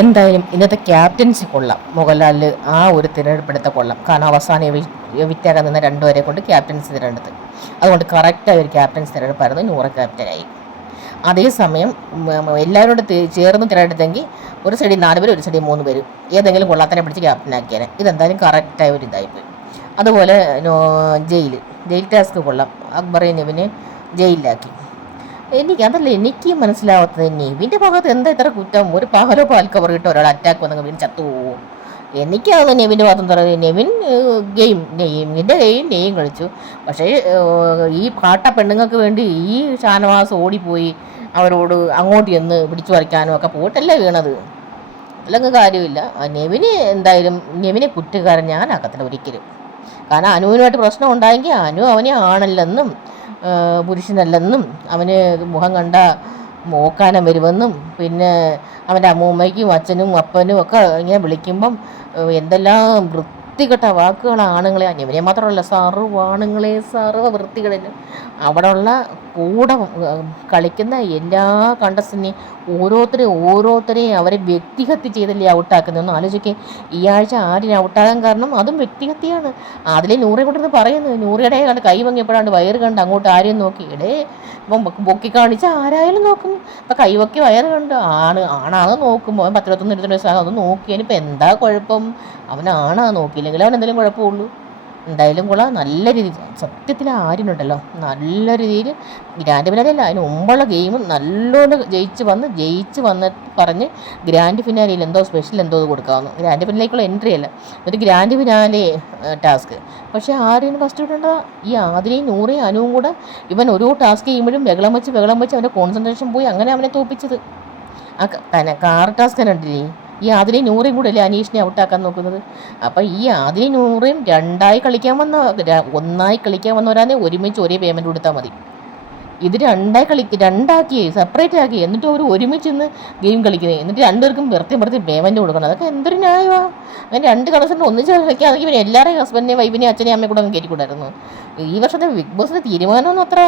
എന്തായാലും ഇന്നത്തെ ക്യാപ്റ്റൻസി കൊള്ളാം. മോഹൻലാൽ ആ ഒരു തിരഞ്ഞെടുപ്പെടുത്ത കൊള്ളാം. കാരണം അവസാനം വിറ്റാകാൻ നിന്ന രണ്ടുപേരെ കൊണ്ട് ക്യാപ്റ്റൻസി തിരഞ്ഞെടുത്ത്. അതുകൊണ്ട് കറക്റ്റായ ഒരു ക്യാപ്റ്റൻസി തിരഞ്ഞെടുപ്പായിരുന്നു. നൂറ ക്യാപ്റ്റനായി. അതേസമയം എല്ലാവരോടും ചേർന്ന് തിരഞ്ഞെടുത്തെങ്കിൽ ഒരു സൈഡിൽ 4 പേര്, ഒരു സൈഡിൽ 3 പേര് ഏതെങ്കിലും കൊള്ളാത്തനെ പിടിച്ച് ക്യാപ്റ്റനാക്കിയാൽ ഇതെന്തായാലും കറക്റ്റായ ഒരു ഇതായിപ്പോയി. അതുപോലെ ജയിൽ ടാസ്ക് കൊള്ളാം. അക്ബറെ നെവിനെ ജയിലിലാക്കി. എനിക്ക് മനസ്സിലാവാത്തത് നെവിൻ്റെ ഭാഗത്ത് എന്താ ഇത്ര കുറ്റം? ഒരു പകലോ പാൽക്കവർ ഇട്ട് ഒരാൾ അറ്റാക്ക് വന്നെങ്കിൽ വീണ്ടും ചത്തുപോകുമോ? എനിക്കതൊന്നും നെവിൻ്റെ ഭാഗത്ത് പറയുന്നത്. നെവിൻ്റെ ഗെയിം കളിച്ചു. പക്ഷേ ഈ പാട്ട പെണ്ണുങ്ങൾക്ക് വേണ്ടി ഈ ഷാനവാസ് ഓടിപ്പോയി അവരോട് അങ്ങോട്ട് ചെന്ന് പിടിച്ചു പറിക്കാനും ഒക്കെ പോയിട്ടല്ലേ വീണത്. അതിലൊന്നും കാര്യമില്ല. നെവിനെ കുറ്റക്കാരൻ ഞാനാക്കത്തില്ല ഒരിക്കലും. കാരണം അനുവിനുമായിട്ട് പ്രശ്നം ഉണ്ടായെങ്കിൽ അവനെ ആണല്ലെന്നും പുരുഷനല്ലെന്നും അവന് മുഖം കണ്ട മോക്കാനം വരുമെന്നും പിന്നെ അവൻ്റെ അമ്മൂമ്മയ്ക്കും അച്ഛനും അപ്പനും ഒക്കെ ഇങ്ങനെ വിളിക്കുമ്പം എന്തെല്ലാം വൃത്തികെട്ട വാക്കുകൾ ആണുങ്ങളെ, ഇവരെ മാത്രമല്ല സർവ്വ വൃത്തികളിലും അവിടെയുള്ള കൂടെ കളിക്കുന്ന എല്ലാ കണ്ടസ്റ്റൻ്റെയും ഓരോരുത്തരെയും അവരെ വ്യക്തിഹത്യ ചെയ്തല്ലേ ഔട്ടാക്കുന്നതെന്ന് ആലോചിക്കുക. ഈ ആഴ്ച ആരിനെ ഔട്ടാകാൻ കാരണം അതും വ്യക്തിഹത്യയാണ്. അതിലെ നൂറെ കൊണ്ടിരുന്ന് പറയുന്നത്, നൂറയുടെ കണ്ട് കൈ വങ്ങിയപ്പോഴാണ്ട് വയറ് കണ്ട് അങ്ങോട്ട് ആരെയും നോക്കി. ഇപ്പം പൊക്കി കാണിച്ച ആരായാലും നോക്കും. ഇപ്പം കൈവക്കി വയറ് കണ്ട് ആണാന്ന് നോക്കുമ്പോൾ അവൻ 10-21 വയസ്സാകും. അത് നോക്കിയതിന് ഇപ്പം എന്താ കുഴപ്പം? അവനാണാ നോക്കിയില്ലെങ്കിൽ അവൻ എന്തെങ്കിലും കുഴപ്പമുള്ളൂ. എന്തായാലും കൊള്ളാം. നല്ല രീതിയിൽ സത്യത്തിൽ ആര്യനുണ്ടല്ലോ നല്ല രീതിയിൽ ഗ്രാൻഡ് ഫിനാലല്ല അതിന് മുമ്പുള്ള ഗെയിം നല്ലോണം ജയിച്ച് വന്നിട്ട് പറഞ്ഞ് ഗ്രാൻഡ് ഫിനാലയിൽ എന്തോ സ്പെഷ്യൽ എന്തോ കൊടുക്കാമെന്ന്. ഗ്രാൻഡ് ഫിനാലേക്കുള്ള എൻട്രി അല്ല, എന്നിട്ട് ഗ്രാൻഡ് ഫിനാലെ ടാസ്ക്. പക്ഷേ ആര്യന് ഫസ്റ്റ് കിട്ടേണ്ട ഈ ആതിരയും നൂറയും അനുവും കൂടെ ഇവൻ ഓരോ ടാസ്ക് ചെയ്യുമ്പോഴും ബഹളം വെച്ച് അവൻ്റെ കോൺസെൻട്രേഷൻ പോയി. അങ്ങനെ അവനെ തോൽപ്പിച്ചത്. കാർ ടാസ്ക് കണ്ടില്ലേ? ഈ ആതിരയും നൂറയും കൂടെ അല്ലേ അനീഷിനെ ഔട്ടാക്കാൻ നോക്കുന്നത്. അപ്പം ഈ ആതിരയും നൂറയും ഒന്നായി കളിക്കാൻ വന്നവരാന്നെ ഒരുമിച്ച് ഒരേ പേയ്മെൻറ്റ് കൊടുത്താൽ മതി. ഇത് രണ്ടാക്കി സെപ്പറേറ്റ് ആക്കി എന്നിട്ട് ഒരുമിച്ച് ഇന്ന് ഗെയിം കളിക്കുന്നത്. എന്നിട്ട് രണ്ടുപേർക്കും വെറുതെ പേയ്മെൻറ്റ് കൊടുക്കണം. അതൊക്കെ എന്തൊരു ന്യായമാണ്? അങ്ങനെ 2 കണക്ഷൻ്റെ ഒന്നിച്ച് കളിക്കുകയാണെങ്കിൽ ഇവൻ എല്ലാവരെയും ഹസ്ബൻഡിനെയും വൈഫിനെയും അച്ഛനെയും അമ്മയും കൂടെ അങ്ങ് കയറ്റിക്കൂടായിരുന്നു. ഈ വർഷത്തെ ബിഗ് ബോസിൻ്റെ തീരുമാനമൊന്നും അത്ര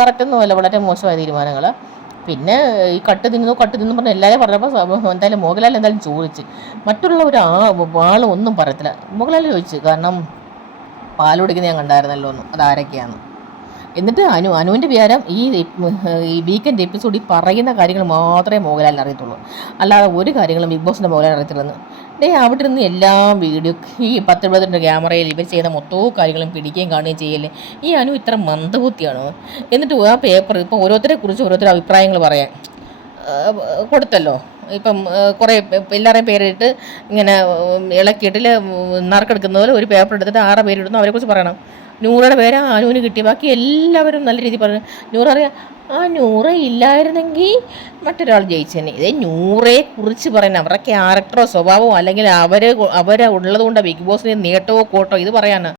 കറക്റ്റൊന്നുമല്ല, വളരെ മോശമായ തീരുമാനങ്ങൾ. പിന്നെ ഈ കട്ട് തിന്നു പറഞ്ഞ് എല്ലാവരും പറഞ്ഞപ്പോൾ എന്തായാലും മോഹൻലാൽ ചോദിച്ച്, മറ്റുള്ള ആൾ ഒന്നും പറയത്തില്ല. മോഹൻലാൽ ചോദിച്ചു, കാരണം പാൽ കുടിക്കുന്ന ഞാൻ കണ്ടായിരുന്നല്ലോ എന്ന്, അതാരൊക്കെയാണ്. എന്നിട്ട് അനുവിൻ്റെ വിചാരം ഈ വീക്കെൻഡ് എപ്പിസോഡിൽ പറയുന്ന കാര്യങ്ങൾ മാത്രമേ മോഹൻലാലിന് അറിയത്തുള്ളൂ, അല്ലാതെ ഒരു കാര്യങ്ങളും ബിഗ് ബോസിൻ്റെ മോഹൻലാൽ അറിയത്തില്ലെന്ന്. അവിടെ നിന്ന് എല്ലാം വീഡിയോ ഈ 10-20 ക്യാമറയിൽ ഇവർ ചെയ്യുന്ന മൊത്തവും കാര്യങ്ങളും പിടിക്കുകയും കാണുകയും ചെയ്യല്ലേ. ഈ അനു ഇത്ര മന്ദബുദ്ധിയാണോ? എന്നിട്ട് ആ പേപ്പർ ഇപ്പം ഓരോരുത്തരെ അഭിപ്രായങ്ങൾ പറയാൻ കൊടുത്തല്ലോ. ഇപ്പം കുറേ എല്ലാവരുടെയും പേരിട്ട് ഇങ്ങനെ ഇളക്കിയിട്ട് നറുക്കെടുക്കുന്ന പോലെ ഒരു പേപ്പർ എടുത്തിട്ട് 6 പേരിടുന്നു, അവരെക്കുറിച്ച് പറയണം. നൂറയുടെ പേര് അനുവിന് കിട്ടി, ബാക്കി എല്ലാവരും നല്ല രീതിയിൽ പറഞ്ഞു. നൂറ അറിയാം, നൂറ ഇല്ലായിരുന്നെങ്കിൽ മറ്റൊരാൾ ജയിച്ചേനെ. ഇതേ നൂറയെ കുറിച്ച് പറയുന്നത് അവരുടെ ക്യാരക്ടറോ സ്വഭാവമോ അല്ലെങ്കിൽ അവരെ ഉള്ളത് കൊണ്ട് ബിഗ് ബോസിന് നേട്ടമോ കോട്ടോ ഇത് പറയാനാണ്.